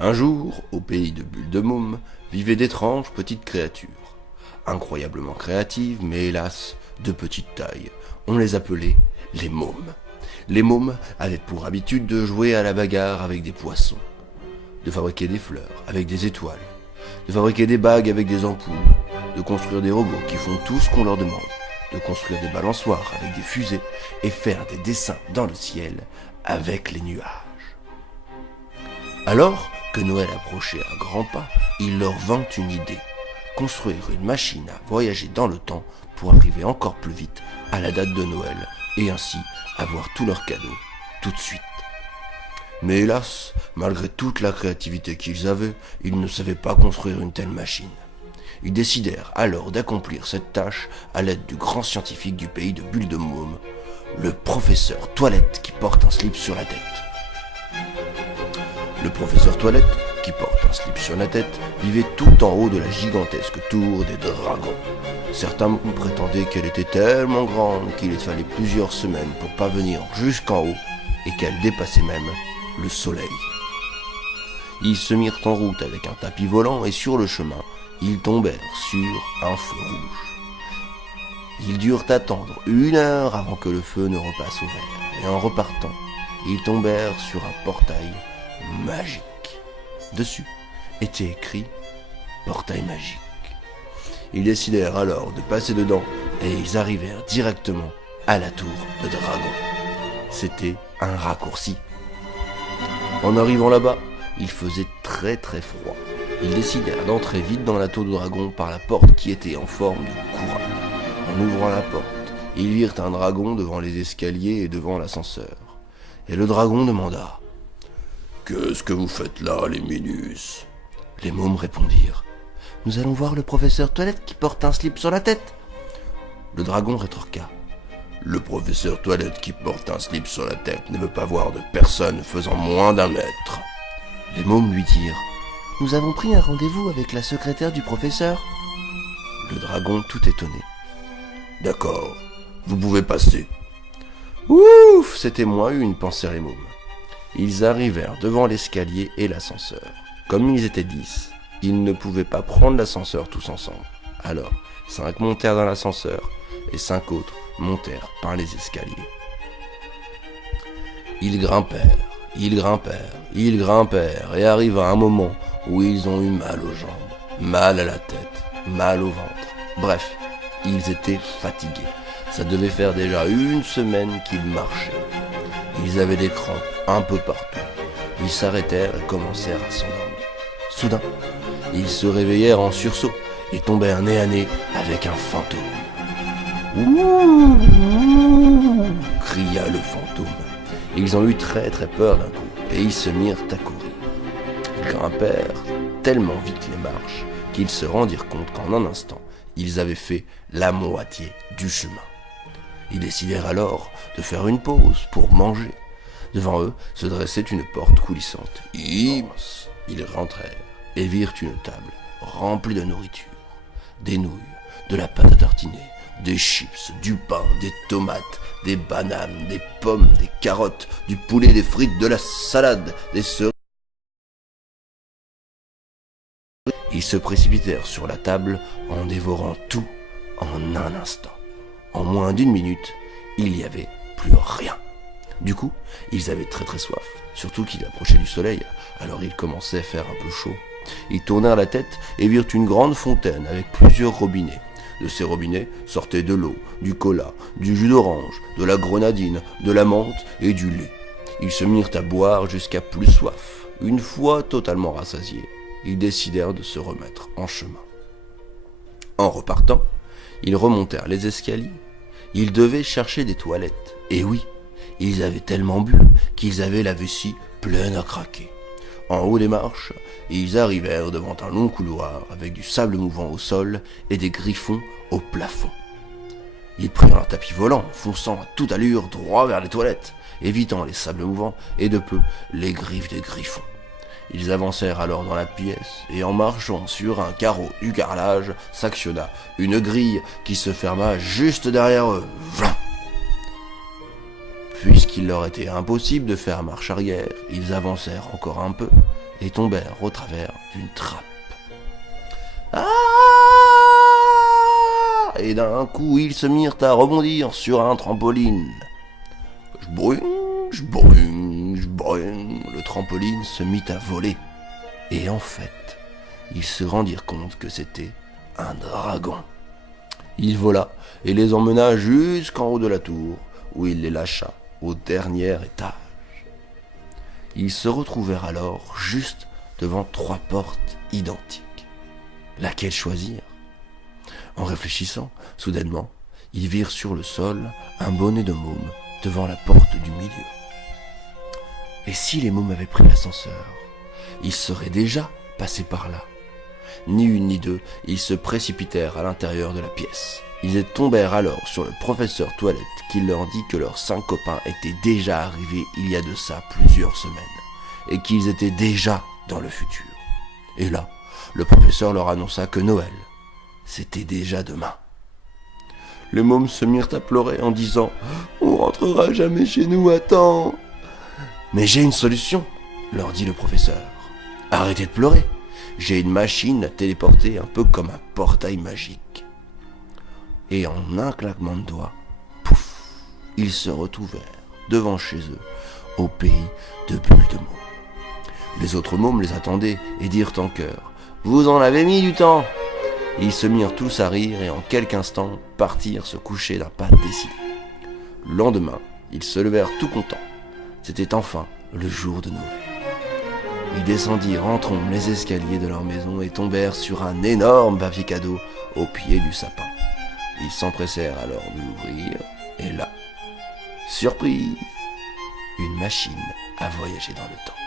Un jour, au pays de Bulle de Môme, vivaient d'étranges petites créatures. Incroyablement créatives, mais hélas, de petite taille. On les appelait les mômes. Les mômes avaient pour habitude de jouer à la bagarre avec des poissons, de fabriquer des fleurs avec des étoiles, de fabriquer des bagues avec des ampoules, de construire des robots qui font tout ce qu'on leur demande, de construire des balançoires avec des fusées et faire des dessins dans le ciel avec les nuages. Alors que Noël approchait à grands pas, il leur vint une idée. Construire une machine à voyager dans le temps pour arriver encore plus vite à la date de Noël et ainsi avoir tous leurs cadeaux tout de suite. Mais hélas, malgré toute la créativité qu'ils avaient, ils ne savaient pas construire une telle machine. Ils décidèrent alors d'accomplir cette tâche à l'aide du grand scientifique du pays de Bulle de Môme, le professeur Toilette qui porte un slip sur la tête. Le professeur Toilette, qui porte un slip sur la tête, vivait tout en haut de la gigantesque tour des dragons. Certains prétendaient qu'elle était tellement grande qu'il lui fallait plusieurs semaines pour parvenir jusqu'en haut et qu'elle dépassait même le soleil. Ils se mirent en route avec un tapis volant et sur le chemin, ils tombèrent sur un feu rouge. Ils durent attendre 1 heure avant que le feu ne repasse au vert et en repartant, ils tombèrent sur un portail magique. Dessus était écrit « Portail magique ». Ils décidèrent alors de passer dedans et ils arrivèrent directement à la tour de dragon. C'était un raccourci. En arrivant là-bas, il faisait très très froid. Ils décidèrent d'entrer vite dans la tour de dragon par la porte qui était en forme de couronne. En ouvrant la porte, ils virent un dragon devant les escaliers et devant l'ascenseur. Et le dragon demanda « Qu'est-ce que vous faites là, les Minus ?» Les mômes répondirent « Nous allons voir le professeur Toilette qui porte un slip sur la tête. » Le dragon rétorqua « Le professeur Toilette qui porte un slip sur la tête ne veut pas voir de personne faisant moins d'1 mètre. » Les mômes lui dirent « Nous avons pris un rendez-vous avec la secrétaire du professeur. » Le dragon, tout étonné « D'accord, vous pouvez passer. » Ouf, c'était moins une, pensèrent les mômes. Ils arrivèrent devant l'escalier et l'ascenseur. Comme ils étaient 10, ils ne pouvaient pas prendre l'ascenseur tous ensemble. Alors, 5 montèrent dans l'ascenseur et 5 autres montèrent par les escaliers. Ils grimpèrent et arriva un moment où ils ont eu mal aux jambes, mal à la tête, mal au ventre. Bref, ils étaient fatigués. Ça devait faire déjà 1 semaine qu'ils marchaient. Ils avaient des crampes un peu partout. Ils s'arrêtèrent et commencèrent à s'endormir. Soudain, ils se réveillèrent en sursaut et tombèrent nez à nez avec un fantôme. « Ouh !» cria le fantôme. Ils ont eu très très peur d'un coup et ils se mirent à courir. Ils grimpèrent tellement vite les marches qu'ils se rendirent compte qu'en un instant, ils avaient fait la moitié du chemin. Ils décidèrent alors de faire une pause pour manger. Devant eux se dressait une porte coulissante, immense. Ils rentrèrent et virent une table remplie de nourriture. Des nouilles, de la pâte à tartiner, des chips, du pain, des tomates, des bananes, des pommes, des carottes, du poulet, des frites, de la salade, des cerises. Ils se précipitèrent sur la table en dévorant tout en un instant. En moins d'1 minute, il n'y avait plus rien. Du coup, ils avaient très très soif, surtout qu'il approchait du soleil, alors il commençait à faire un peu chaud. Ils tournèrent la tête et virent une grande fontaine avec plusieurs robinets. De ces robinets sortaient de l'eau, du cola, du jus d'orange, de la grenadine, de la menthe et du lait. Ils se mirent à boire jusqu'à plus soif. Une fois totalement rassasiés, ils décidèrent de se remettre en chemin. En repartant, ils remontèrent les escaliers. Ils devaient chercher des toilettes. Et oui, ils avaient tellement bu qu'ils avaient la vessie pleine à craquer. En haut des marches, ils arrivèrent devant un long couloir avec du sable mouvant au sol et des griffons au plafond. Ils prirent un tapis volant, fonçant à toute allure droit vers les toilettes, évitant les sables mouvants et de peu les griffes des griffons. Ils avancèrent alors dans la pièce et en marchant sur un carreau du carrelage s'actionna une grille qui se ferma juste derrière eux. Vlan ! Puisqu'il leur était impossible de faire marche arrière, ils avancèrent encore un peu et tombèrent au travers d'une trappe. Ah! Et d'un coup, ils se mirent à rebondir sur un trampoline. J'boing, j'boing, j'boing. Le trampoline se mit à voler. Et en fait, ils se rendirent compte que c'était un dragon. Il vola et les emmena jusqu'en haut de la tour, où il les lâcha au dernier étage. Ils se retrouvèrent alors juste devant 3 portes identiques. Laquelle choisir ? En réfléchissant, soudainement, ils virent sur le sol un bonnet de môme devant la porte du milieu. Et si les mômes avaient pris l'ascenseur, ils seraient déjà passés par là. Ni une ni deux, ils se précipitèrent à l'intérieur de la pièce. Ils tombèrent alors sur le professeur Toilette qui leur dit que leurs 5 copains étaient déjà arrivés il y a de ça plusieurs semaines et qu'ils étaient déjà dans le futur. Et là, le professeur leur annonça que Noël, c'était déjà demain. Les mômes se mirent à pleurer en disant « On rentrera jamais chez nous à temps !»« Mais j'ai une solution !» leur dit le professeur. « Arrêtez de pleurer, j'ai une machine à téléporter un peu comme un portail magique. » Et en un claquement de doigts, pouf, ils se retrouvèrent devant chez eux, au pays de Bulles de Môme. Les autres mômes les attendaient et dirent en chœur « Vous en avez mis du temps !» Ils se mirent tous à rire et en quelques instants partirent se coucher d'un pas décidé. Le lendemain, ils se levèrent tout contents. C'était enfin le jour de Noël. Ils descendirent en trombe les escaliers de leur maison et tombèrent sur un énorme papier cadeau au pied du sapin. Ils s'empressèrent alors de l'ouvrir et là, surprise, une machine à voyager dans le temps.